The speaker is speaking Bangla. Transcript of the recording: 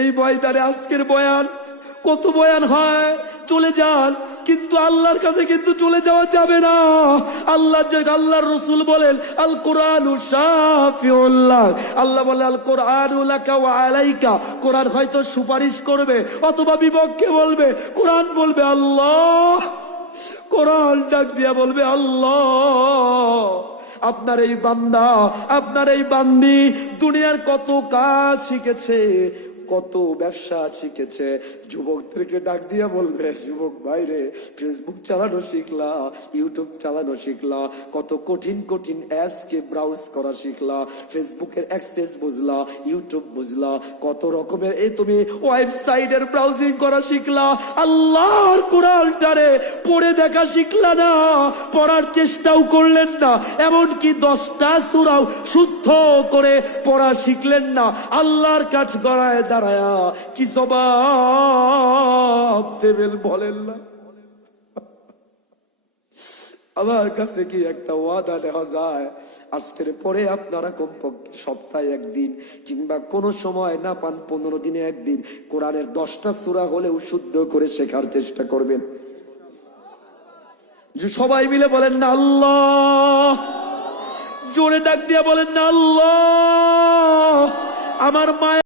এই ময়দানে আজকের বয়ান, কত বয়ান হয়, চলে যান, কিন্তু আল্লাহর কাছে কিন্তু চলে যাওয়া যাবে না। আল্লাহর রাসূল বলেন আল কোরআনু শাফিউল্লাহ, আল্লাহ বলে আল কোরআনু লাকা ওয়া আলাইকা, কোরআন হয়তো সুপারিশ করবে অথবা বিপক্ষে বলবে, কোরআন বলবে আল্লাহ, কোরআন ডাক দিয়া বলবে আল্লাহ। আপনার এই বান্দা, আপনার এই বান্দি দুনিয়ার কত কাজ শিখেছে, কত ব্যবসা শিখেছে, যুবকদেরকে ডাক দিয়া বলবে, যুবক ভাইরে ফেসবুক চালানো শিখলা, ইউটিউব চালানো শিখলা, কত কঠিন কঠিন অ্যাপস কে ব্রাউজ করা শিখলা, ফেসবুকের অ্যাক্সেস বুঝলা, ইউটিউব বুঝলা, কত রকমের এই তুমি ওয়েবসাইটের ব্রাউজিং করা শিখলা, আল্লাহর কোরআনটারে পড়ে দেখা শিখলা না, পড়ার চেষ্টাও করলেন না, এমনকি 10টা সূরাও শুদ্ধ করে পড়া শিখলেন না। আল্লাহর কাছে গড়ায় দাঁড়ায়া কি জবাব দেবেন বলেন না? আমার কাছে কি একটা ওয়াদা নেওয়া যায়? আজকের পরে আপনারা কমপক্ষে সপ্তাহে একদিন কিংবা কোনো সময় না পান 15 দিনে একদিন কোরআনের 10টা সূরা হলেও শুদ্ধ করে শেখার চেষ্টা করবেন। যে সবাই মিলে বলেন না আল্লাহ, জোরে ডাক দিয়া বলেন না আল্লাহ। আমার মায়ের